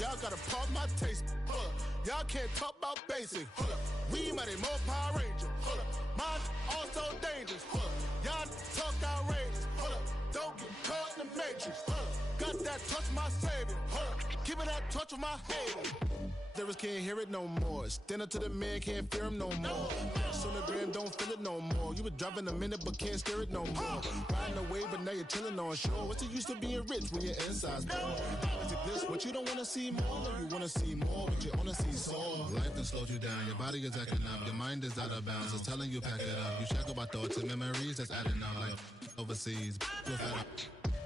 Y'all gotta pump my taste. Hold up. Y'all can't talk about basic. Hold up. We mighty more Power Ranger. Hold up. Mine also dangerous. Hold up. Y'all talk outrageous. Hold up. Don't get caught in the matrix. Hold up. Got that touch my savior. Hold up. Keeping that touch with my hater. Lyrics can't hear it no more. Stand up to the man, can't fear him no more. On the gram, don't feel it no more. You were driving a minute, but can't steer it no more. Riding away, but now you're chilling on shore. What's the use of being rich when your inside's poor? Is it this what you don't want to see more? You want to see more, but you only see soul. Life done slowed you down. Your body is acting up. Your mind is out of bounds. It's telling you pack it up. You check about thoughts and memories that's adding up. Like overseas,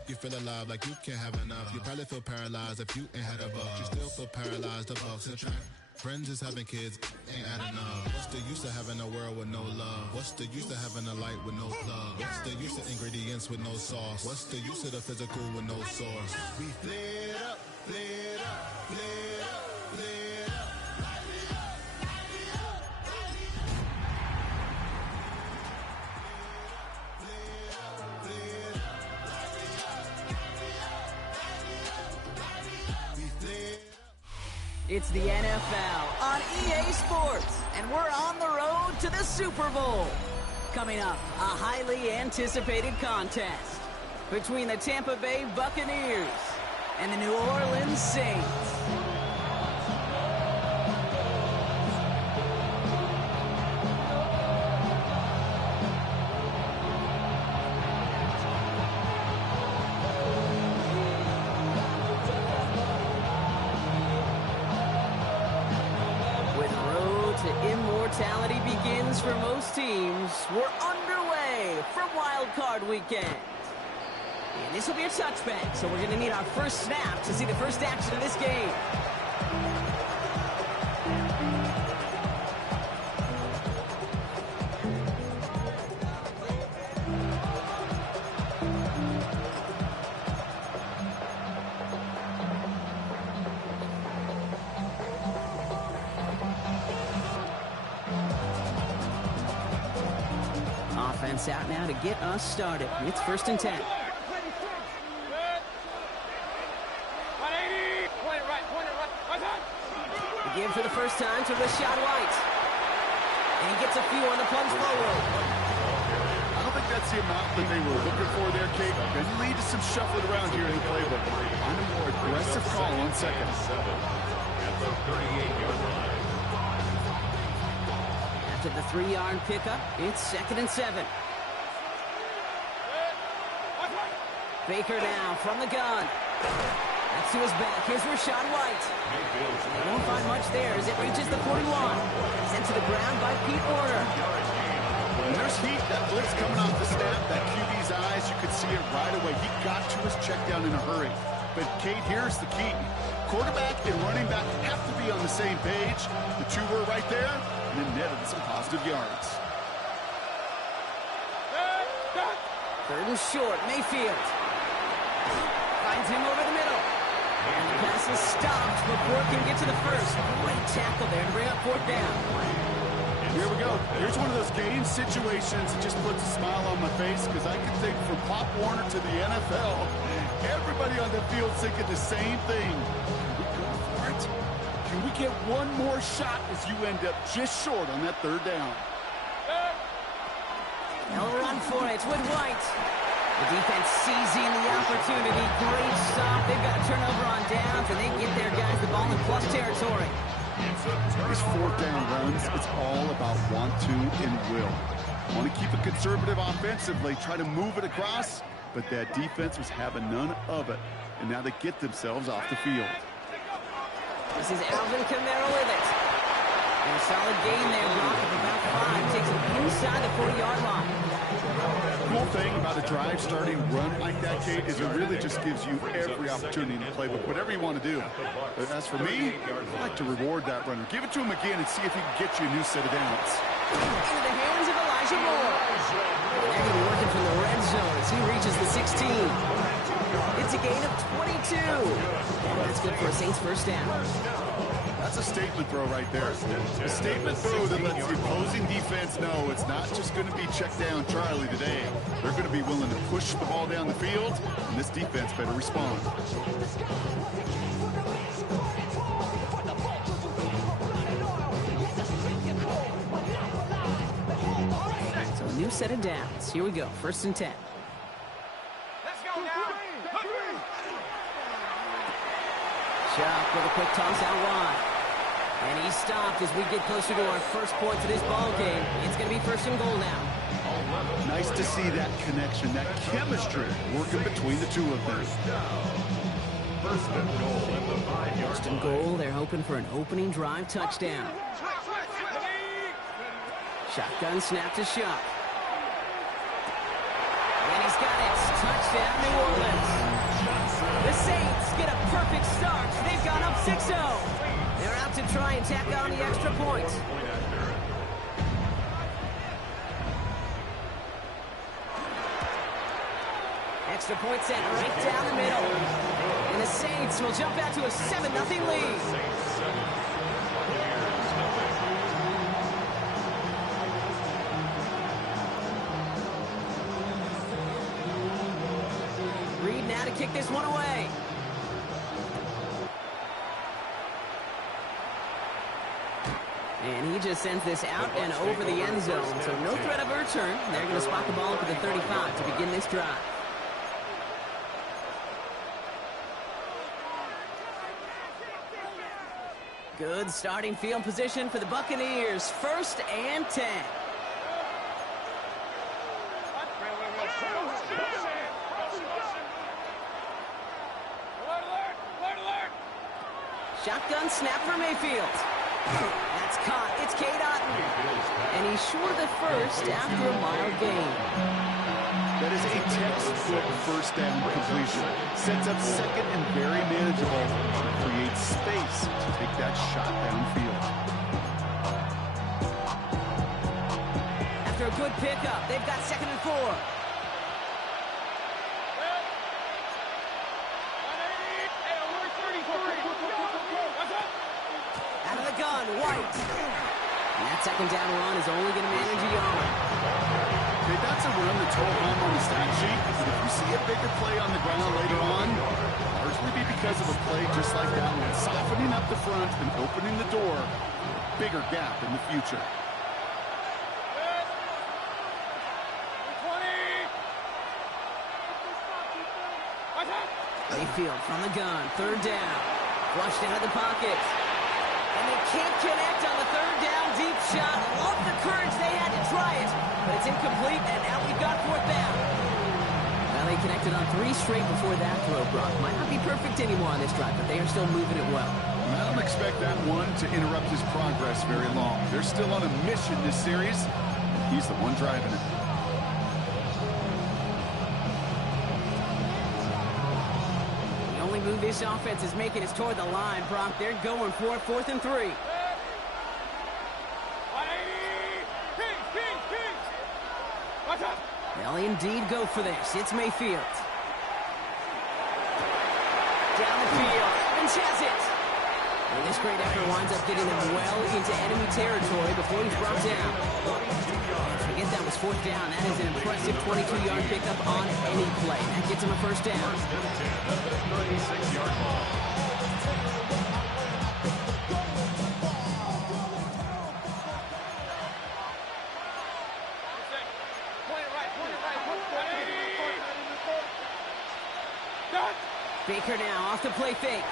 you feel alive like you can't have enough. You probably feel paralyzed if you ain't had a buck. You still feel paralyzed, the bucks and track. Friends is having kids, ain't adding up. What's the use of having a world with no love? What's the use of having a light with no plug? What's the use of ingredients with no sauce? What's the use of the physical with no source? We flared up, flared up, flared up, flared up. It's the NFL on EA Sports, and we're on the road to the Super Bowl. Coming up, a highly anticipated contest between the Tampa Bay Buccaneers and the New Orleans Saints. Immortality begins for most teams. We're underway from Wild Card Weekend. And this will be a touchback, so we're going to need our first snap to see the first action of this game. Offense out now to get us started. It's 1st and 10. Again for the first time to Rashad White. And he gets a few on the plunge forward. I don't think that's the amount that they were looking for there, Kate. Going to lead to some shuffling around here in the playbook. And a more aggressive call on second. At the 38-yard line. After the 3-yard pickup, it's 2nd and 7. Baker now from the gun. That's to his back. Here's Rashad White. They won't find much there as it reaches the 41. Sent to the ground by Pete Warner. When there's heat, that blitz coming off the snap, that QB's eyes, you could see it right away. He got to his check down in a hurry. But, Kate, here's the key. Quarterback and running back have to be on the same page. The two were right there, and then netted some positive yards. 3rd and short, Mayfield. Finds him over the middle. And the pass is stopped before it can get to the first. Great tackle there to bring up 4th down. Here we go. Here's one of those game situations that just puts a smile on my face because I can think from Pop Warner to the NFL, everybody on the field thinking the same thing. Can we go for it? Can we get one more shot as you end up just short on that 3rd down? They'll run for it with White. The defense seizing the opportunity. Great stop. They've got a turnover on downs, and they get their guys the ball in plus territory. These 4th down runs, it's all about want to and will. Want to keep it conservative offensively, try to move it across, but that defense was having none of it, and now they get themselves off the field. This is Alvin Kamara with it. And a solid gain there, Brock, of about 5. Takes him inside the 40-yard line. The cool thing about a drive starting run like that, Kate, is it really just gives you every opportunity to play with whatever you want to do. But as for me, I like to reward that runner. Give it to him again and see if he can get you a new set of downs. Into the hands of Elijah Moore. And they're going to be working from the red zone as he reaches the 16. It's a gain of 22. And that's good for a Saints first down. That's a statement throw right there. A statement throw that lets the opposing defense know it's not just going to be check down Charlie today. They're going to be willing to push the ball down the field, and this defense better respond. set of downs. Here we go, 1st and 10. Let's go now. Chuck with a quick toss out wide. And he's stopped as we get closer to our first points of this ball game. It's going to be 1st and goal now. Nice to see that connection, that chemistry working between the two of them. First and goal at the 5-yard 1st and goal, they're hoping for an opening drive touchdown. Shotgun snap to Shuck. And he's got it. Touchdown, New Orleans. The Saints get a perfect start. They've gone up 6-0. They're out to try and tack on the extra point. Extra point set right down the middle. And the Saints will jump out to a 7-0 lead. Reed now to kick this one away. And he just sends this out and over the end zone. So no threat of a return. They're going to spot the ball for the 35 to begin this drive. Good starting field position for the Buccaneers. 1st and 10. Shotgun snap for Mayfield. That's caught. It's Cade Otton. And he's short of the first after a mild gain. That is a textbook 1st down completion. Sets up 2nd and very manageable. Creates space to take that shot downfield. After a good pickup, they've got 2nd and 4. Out of the gun, White. And that 2nd down run is only going to manage a yard. Okay, that's a run that's hold home on the stat sheet. But if you see a bigger play on the ground later on, largely be because of a play just like that one. Softening up the front and opening the door. Bigger gap in the future. Mayfield from the gun, 3rd down. Flushed out of the pocket. And they can't connect on the 3rd down deep shot. Love the courage they had to try it. But it's incomplete, and now we've got 4th down. Well, they connected on 3 straight before that throw, Brock. Might not be perfect anymore on this drive, but they are still moving it well. I don't expect that one to interrupt his progress very long. They're still on a mission this series. He's the one driving it. The only move this offense is making is toward the line, Brock. They're going for it, 4th and 3. They'll indeed go for this. It's Mayfield. Down the field. Evans has it. And this great effort winds up getting them well into enemy territory before he's brought down. Forget that was 4th down. That is an impressive 22-yard pickup on any play. That gets him a 1st down. 36-yard ball. Baker now off the play fake.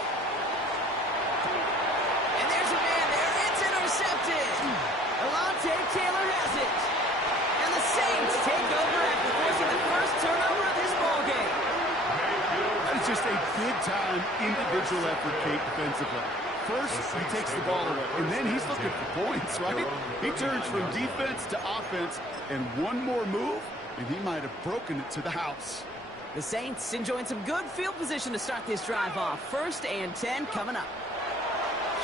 And there's a man there. It's intercepted. Alontae Taylor has it. And the Saints take over after forcing the first turnover of this ballgame. That is just a big-time individual effort, Kate, defensively. First, he takes the ball away, and then he's looking for points, right? He turns from defense to offense, and one more move, and he might have broken it to the house. The Saints enjoying some good field position to start this drive off. 1st and 10 coming up.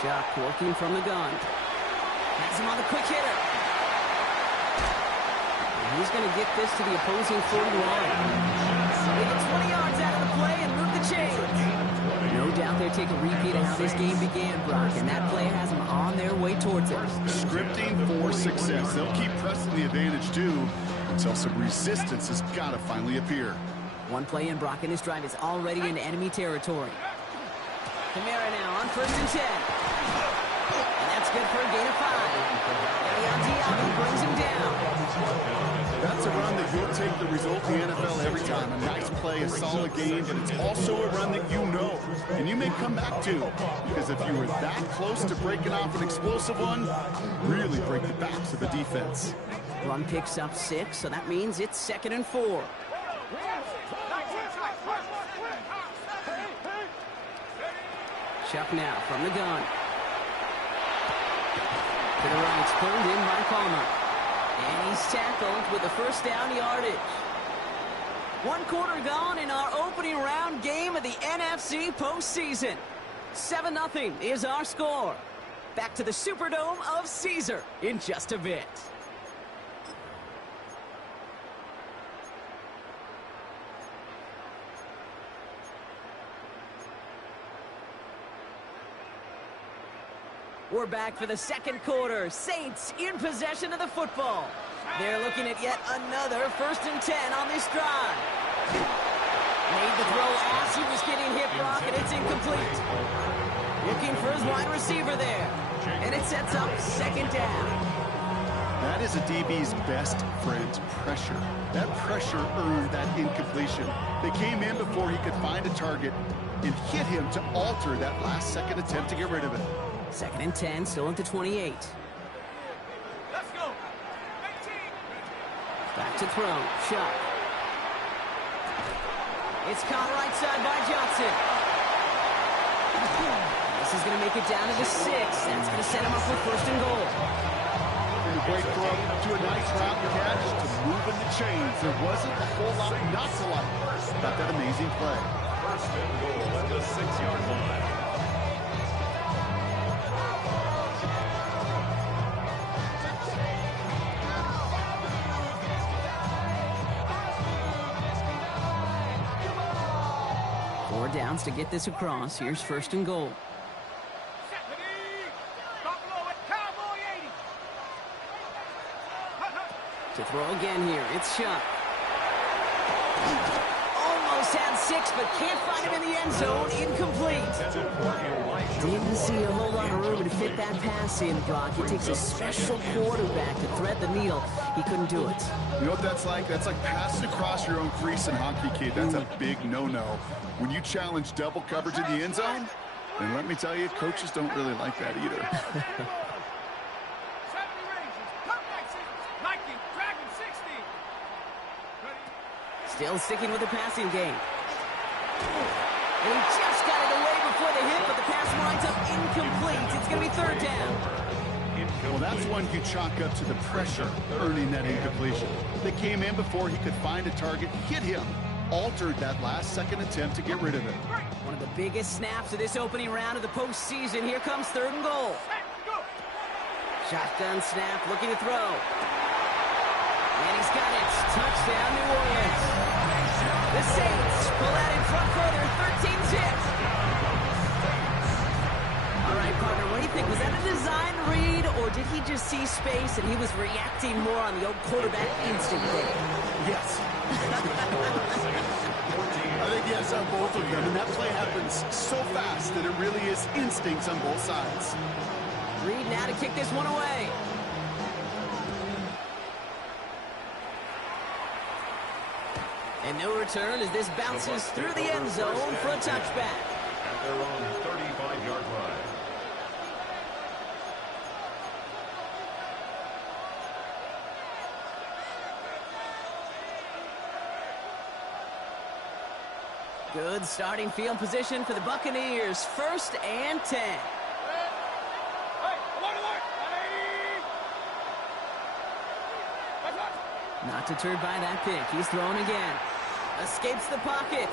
Chuck working from the gun. Has him on the quick hitter. And he's going to get this to the opposing 41. They get 20 yards out of the play and move the chains. No doubt they're taking a repeat of how this game began, Brock, and that play has them on their way towards it. Scripting for success. They'll keep pressing the advantage, too, until some resistance has got to finally appear. One play in, Brock, and this drive is already in enemy territory. Kamara now on 1st and 10. And that's good for a gain of 5. And the now Diaby brings him down. That's a run that you'll take the result in the NFL every time. A nice play, a solid game, but it's also a run that you know, and you may come back to. Because if you were that close to breaking off an explosive one, really break the backs of the defense. Run picks up 6, so that means it's 2nd and 4. Chuck now from the gun. To the right, pulled in by Palmer. And he's tackled with the first down yardage. 1 quarter gone in our opening round game of the NFC postseason. 7-0 is our score. Back to the Superdome of Caesar in just a bit. We're back for the 2nd quarter. Saints in possession of the football. They're looking at yet another 1st and 10 on this drive. Made the throw as he was getting hit, Brock, and it's incomplete. Looking for his wide receiver there. And it sets up 2nd down. That is a DB's best friend, pressure. That pressure earned that incompletion. They came in before he could find a target and hit him to alter that last-second attempt to get rid of it. 2nd and 10, still into 28. Let's go. Back to throw. Shot. It's caught right side by Johnson. This is going to make it down to the 6. That's going to set him up with 1st and goal. From a great throw to a nice route catch to moving the chains. There wasn't a whole lot not to like about that amazing play. 1st and goal at the 6-yard line. Downs to get this across. Here's 1st and goal. To throw again here. It's Chuck. Almost had 6, but can't find him in the end zone. Incomplete. Didn't see a whole lot of room to fit that pass in, Brock. It takes a special quarterback to thread the needle. He couldn't do it. You know what that's like? That's like passing across your own crease in hockey, kid. That's a big no-no. When you challenge double coverage in the end zone, then let me tell you, coaches don't really like that either. Still sticking with the passing game. And he just got it away before the hit, but the pass winds up incomplete. It's going to be 3rd down. Well, that's one you chalk up to the pressure earning that incompletion. They came in before he could find a target, hit him, altered that last-second attempt to get rid of it. One of the biggest snaps of this opening round of the postseason. Here comes 3rd and goal. Shotgun snap, looking to throw. And he's got it. Touchdown, New Orleans. The Saints pull out in front further, 13-6. All right, partner, what do you think? Was that a design read, or did he just see space and he was reacting more on the old quarterback instinct there? Yes. I think yes on both of them, and that play happens so fast that it really is instincts on both sides. Reed now to kick this one away. And no return as this bounces through the end zone for a touchback. At their own 35-yard line. Good starting field position for the Buccaneers. 1st and 10. Not deterred by that pick. He's throwing again. Escapes the pocket.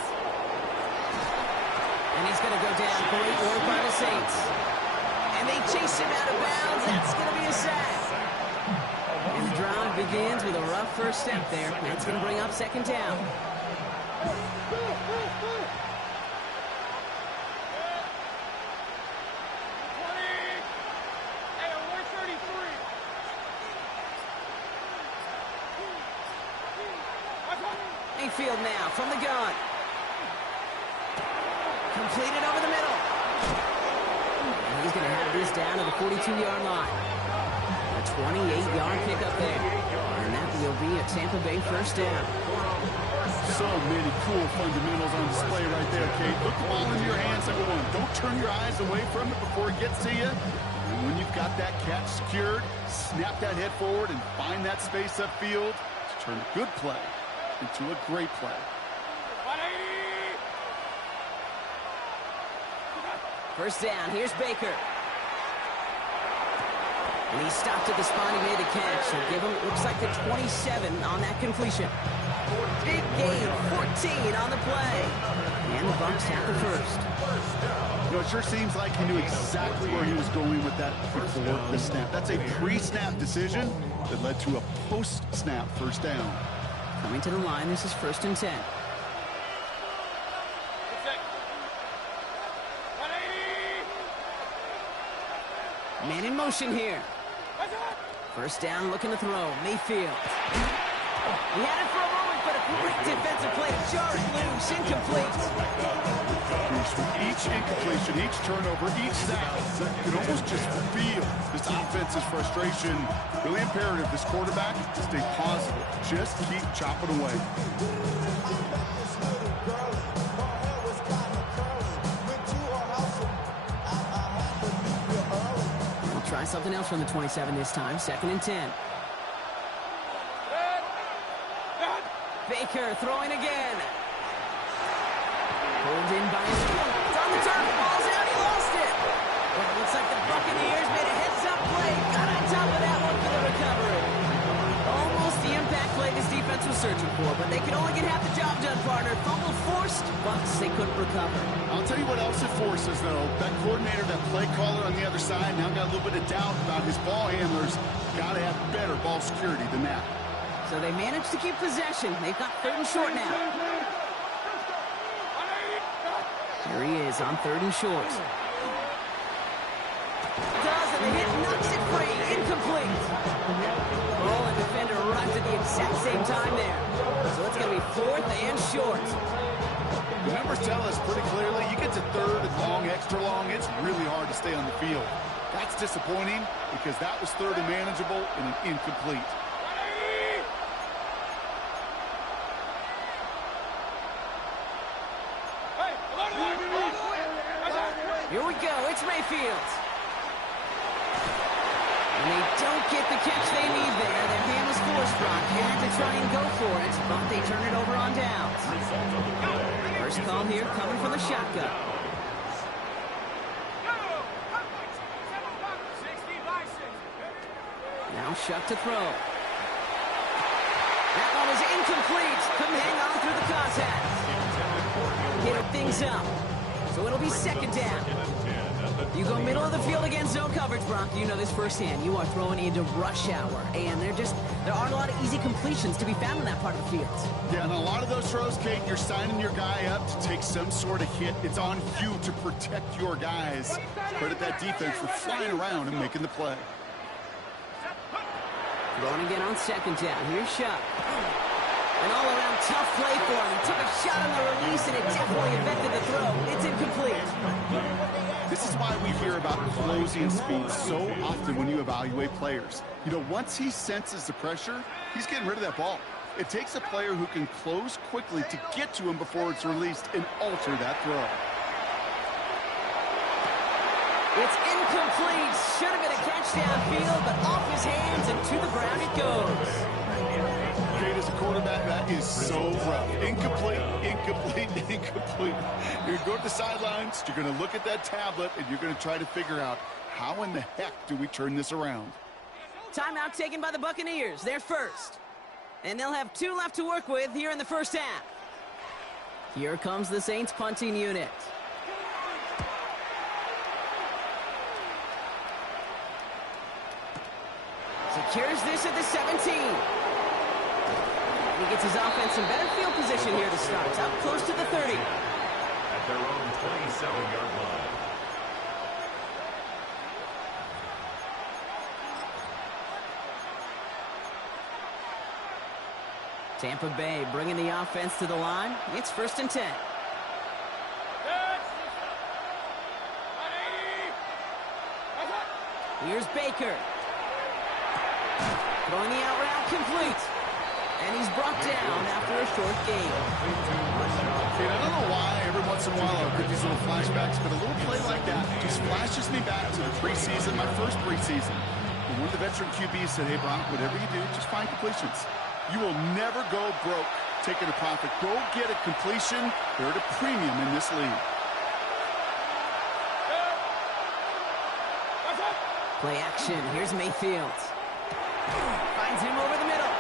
And he's going to go down. Great work by the Saints. And they chase him out of bounds. That's going to be a sack. And the drive begins with a rough first step there. That's going to bring up 2nd down. Mayfield now from the gun. Completed over the middle. And he's going to have this down to the 42-yard line. A 28-yard pickup there. And that will be a Tampa Bay first down. So many cool fundamentals on display right there, Kate. Put the ball in your hands, number one. Don't turn your eyes away from it before it gets to you. And when you've got that catch secured, snap that head forward and find that space upfield to turn a good play into a great play. First down, here's Baker. And he stopped at the spot, he made the catch. So give him, looks like the 27 on that completion. Big gain, 14 on the play. And the Bucs have the first. You know, it sure seems like he knew exactly where he was going with that before the snap. That's a pre-snap decision that led to a post-snap first down. Coming to the line, this is 1st and 10. Man in motion here. First down, looking to throw. Mayfield. He had it for a moment, but a great defensive play to jar it loose. Incomplete. With each incompletion, each turnover, each sack, you can almost just feel this offense's frustration. Really imperative, this quarterback, to stay positive. Just keep chopping away. We'll try something else from the 27 this time. 2nd and 10. Baker throwing again. Pulled in by his foot. It's on the turf. Ball's out. He lost it. But it looks like the Buccaneers made a heads-up play. Got on top of that one for the recovery. Almost the impact play this defense was searching for, but they could only get half the job done, partner. Fumble forced, but they couldn't recover. I'll tell you what else it forces, though. That coordinator, that play caller on the other side, now got a little bit of doubt about his ball handlers. Got to have better ball security than that. So they managed to keep possession. They've got 3rd and short now. Here he is on 3rd and short. Does, and the hit knocks it free. Incomplete. Ball and defender arrives at the exact same time there. So it's going to be 4th and short. The numbers tell us pretty clearly, you get to 3rd and long, extra long, it's really hard to stay on the field. That's disappointing because that was 3rd and manageable and an incomplete. Here we go, it's Mayfield. And they don't get the catch they need there. Their hand was forced, Brock. Had to try and go for it, but they turn it over on downs. First call here coming from the shotgun. Now Shuck to throw. That one was incomplete. Couldn't hang on through the contact. Hit things up. So it'll be 2nd down. You go middle of the field against zone coverage, Brock. You know this firsthand. You are throwing into rush hour. And there aren't a lot of easy completions to be found in that part of the field. Yeah, and a lot of those throws, Kate, you're signing your guy up to take some sort of hit. It's on you to protect your guys. Credit that defense for flying around and making the play. Throwing again on 2nd down. Here's Shuck. An all-around tough play for him. He took a shot on the release, and it definitely affected the throw. It's incomplete. This is why we hear about closing speed so often when you evaluate players. You know, once he senses the pressure, he's getting rid of that ball. It takes a player who can close quickly to get to him before it's released and alter that throw. It's incomplete. Should have been a catch downfield, but off his hands and to the ground it goes. Kate, as a quarterback, that is so rough. Incomplete, incomplete, incomplete. You're going to go to the sidelines, you're going to look at that tablet, and you're going to try to figure out how in the heck do we turn this around. Timeout taken by the Buccaneers. They're first. And they'll have 2 left to work with here in the first half. Here comes the Saints punting unit. Secures this at the 17. He gets his offense in better field position here to start. Up close to the 30. At their own 27-yard line. Tampa Bay bringing the offense to the line. It's 1st and 10. Here's Baker. Throwing the out route complete. And he's brought down after a short gain. Okay, I don't know why every once in a while I'll get these little flashbacks, but a little play like that just flashes me back to the preseason, my first preseason. And one of the veteran QBs said, hey, Brock, whatever you do, just find completions. You will never go broke taking a profit. Go get a completion. They're at a premium in this league. Play action. Here's Mayfield. Finds him over the middle.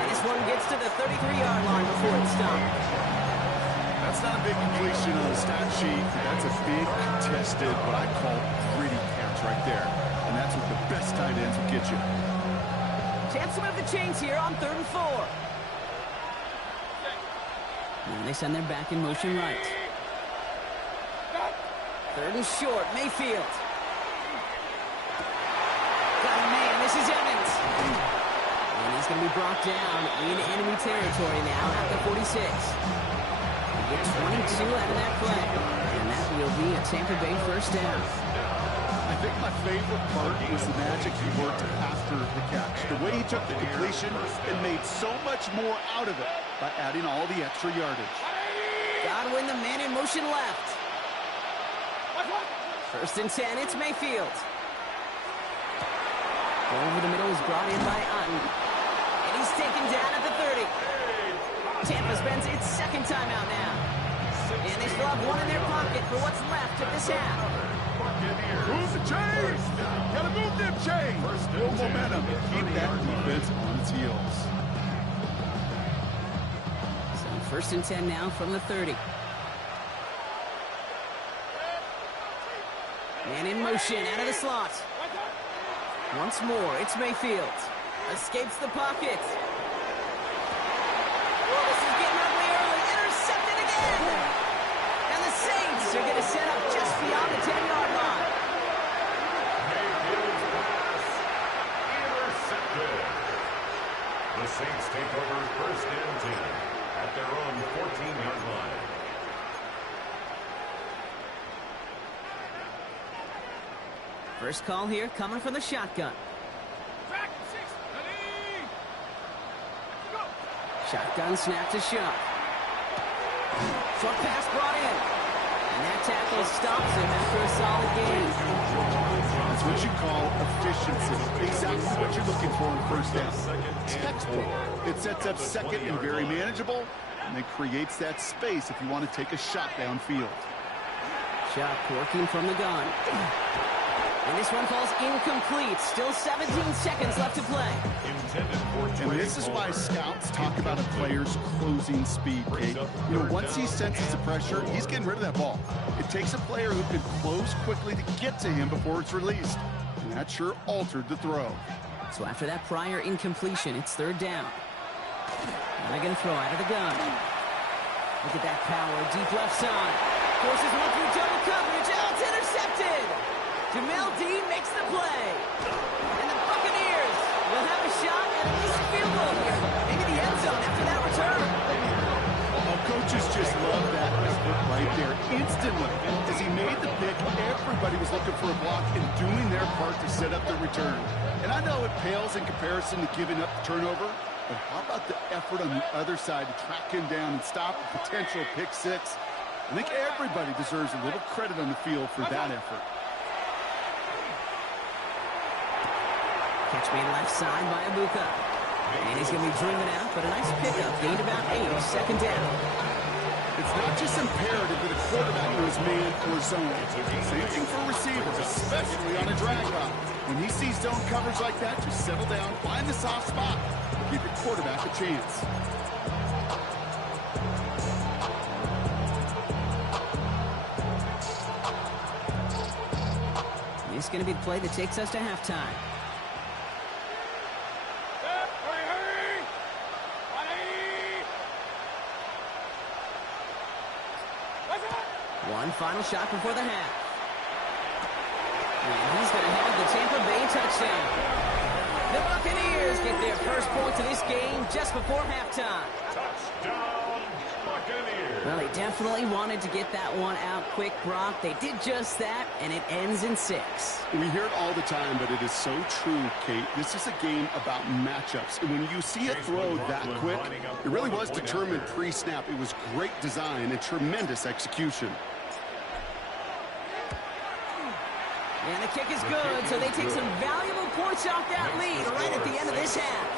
And this one gets to the 33-yard line before it's stopped. That's not a big completion on the stat sheet. That's a big, contested, what I call gritty catch right there. And that's what the best tight ends will get you. Chance to move the chains here on 3rd and 4. And they send their back in motion right. 3rd and short, Mayfield. Got a man, this is Evans. And he's going to be brought down in enemy territory now at the 46. He gets 22 out of that play. And that will be a Tampa Bay first down. I think my favorite part was the magic he worked after the catch. The way he took the completion and made so much more out of it by adding all the extra yardage. Godwin, the man in motion left. 1st and 10, it's Mayfield. Over the middle is brought in by Otten. And he's taken down at the 30. Tampa spends its 2nd timeout now. And they still have one in their pocket for what's left of this half. Move the chains! Gotta move them chains! Build momentum. Keep that defense on its heels. So 1st and 10 now from the 30. Man in motion out of the slot. Once more, it's Mayfield. Escapes the pocket. Oh, this is getting ugly early. Intercepted again. And the Saints are going to set up just beyond the 10-yard line. Mayfield's pass intercepted. The Saints take over 1st and 10 at their own 14-yard line. First call here coming from the shotgun. Shotgun snap to Shuck. Short pass brought in. And that tackle stops him after a solid gain. That's what you call efficiency. Exactly what you're looking for in 1st down. Textbook. It sets up 2nd and very manageable, and it creates that space if you want to take a shot downfield. Shuck working from the gun. And this one falls incomplete. Still 17 seconds left to play. And this is why scouts talk about a player's closing speed, Kate. You know, once he senses the pressure, he's getting rid of that ball. It takes a player who can close quickly to get to him before it's released. And that sure altered the throw. So after that prior incompletion, it's 3rd down. And they're going to throw out of the gun. Look at that power, deep left side. Forces one through double coverage. Oh, it's intercepted. Jamel Dean makes the play. And the Buccaneers will have a shot at least a field goal here. Maybe the end zone after that return. Well, coaches just love that effort right there. Instantly, as he made the pick, everybody was looking for a block and doing their part to set up the return. And I know it pales in comparison to giving up the turnover, but how about the effort on the other side to track him down and stop a potential pick 6? I think everybody deserves a little credit on the field for that effort. Catch made left side by Ibuka. And he's going to be driven out, but a nice pickup. Gained about 8, 2nd down. It's not just imperative that a quarterback knows man or zone. Same thing for receivers, especially on a drag route. When he sees zone coverage like that, just settle down, find the soft spot, give your quarterback a chance. This is going to be the play that takes us to halftime. One final shot before the half. And he's going to have the Tampa Bay touchdown. The Buccaneers get their first points of this game just before halftime. Touchdown, Buccaneers. Well, he definitely wanted to get that one out quick, Brock. They did just that, and it ends in 6. We hear it all the time, but it is so true, Kate. This is a game about matchups. And when you see a throw that quick, it really was determined pre-snap. It was great design and tremendous execution. And the kick is good, so they take some valuable points off that lead right at the end of this half.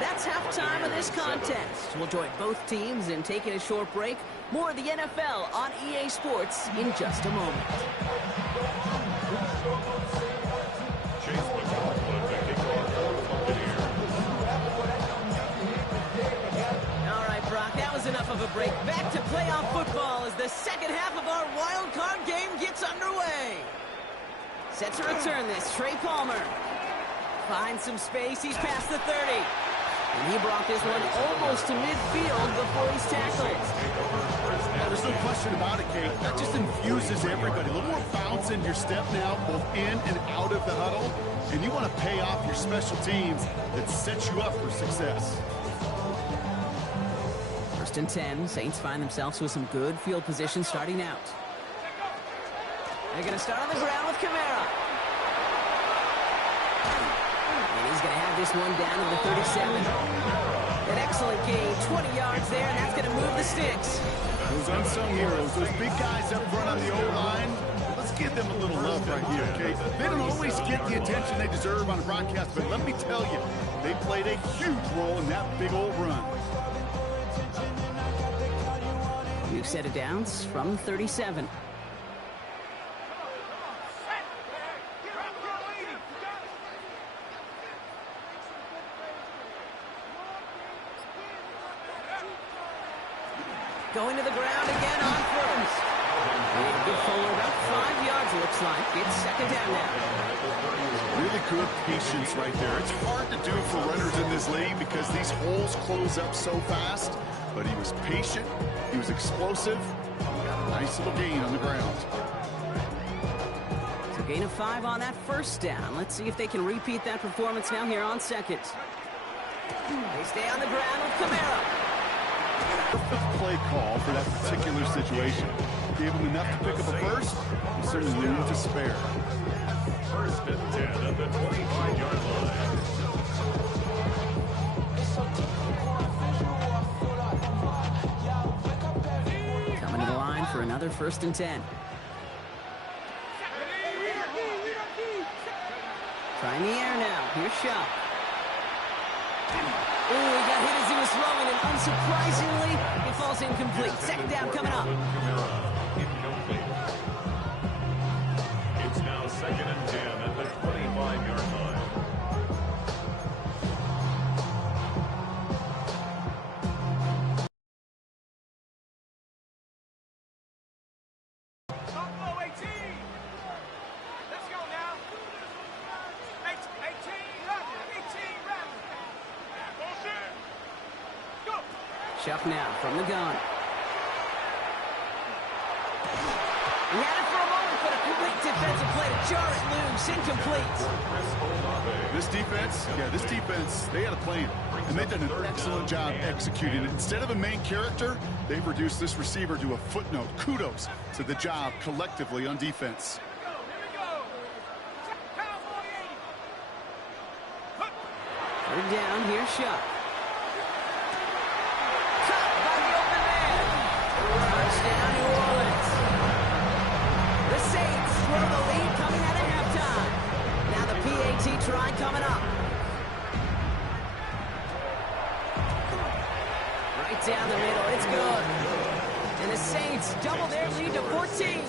That's halftime of this contest. We'll join both teams in taking a short break. More of the NFL on EA Sports in just a moment. All right, Brock, that was enough of a break. Back to playoff football as the second half of our wild card game gets underway. Set to return this, Trey Palmer. Finds some space, he's past the 30. And he brought this one almost to midfield before he's tackled. There's no question about it, Kate. That just infuses everybody. A little more bounce in your step now, both in and out of the huddle. And you want to pay off your special teams that sets you up for success. 1st and 10, Saints find themselves with some good field position starting out. They're going to start on the ground with Kamara. And he's going to have this one down to the 37. An excellent gain, 20 yards there, and that's going to move the sticks. Those unsung heroes, those big guys up front on the O-line, let's give them a little love right here, okay? They don't always get the attention they deserve on a broadcast, but let me tell you, they played a huge role in that big old run. New set of downs from 37. Going to the ground again on first. And good forward, about 5 yards, looks like. It's second down now. Really good patience right there. It's hard to do for runners in this league because these holes close up so fast. But he was patient. He was explosive. Got a nice little gain on the ground. So gain of 5 on that first down. Let's see if they can repeat that performance now here on second. They stay on the ground with Kamara. Perfect play call for that particular situation. Gave him enough to pick up a first, and certainly room to spare. 1st and 10 at the 25-yard line. Coming to the line for another 1st and 10. Trying the air now. Here's Shaw. Ooh, he got hit as he was throwing, and unsurprisingly, it falls incomplete. Second down coming up. It's now 2nd and 10 at the 25-yard line. Shuck now from the gun. He had it for a moment, but a great defensive play to jar it loose. Incomplete. This defense, they had a plan. And they've done an excellent job executing it. Instead of a main character, they've reduced this receiver to a footnote. Kudos to the job collectively on defense. Third down, here's Shuck. Touchdown, New Orleans. The Saints throw the lead coming out of halftime. Now the PAT try coming up. Right down the middle, it's good. And the Saints double their lead to 14.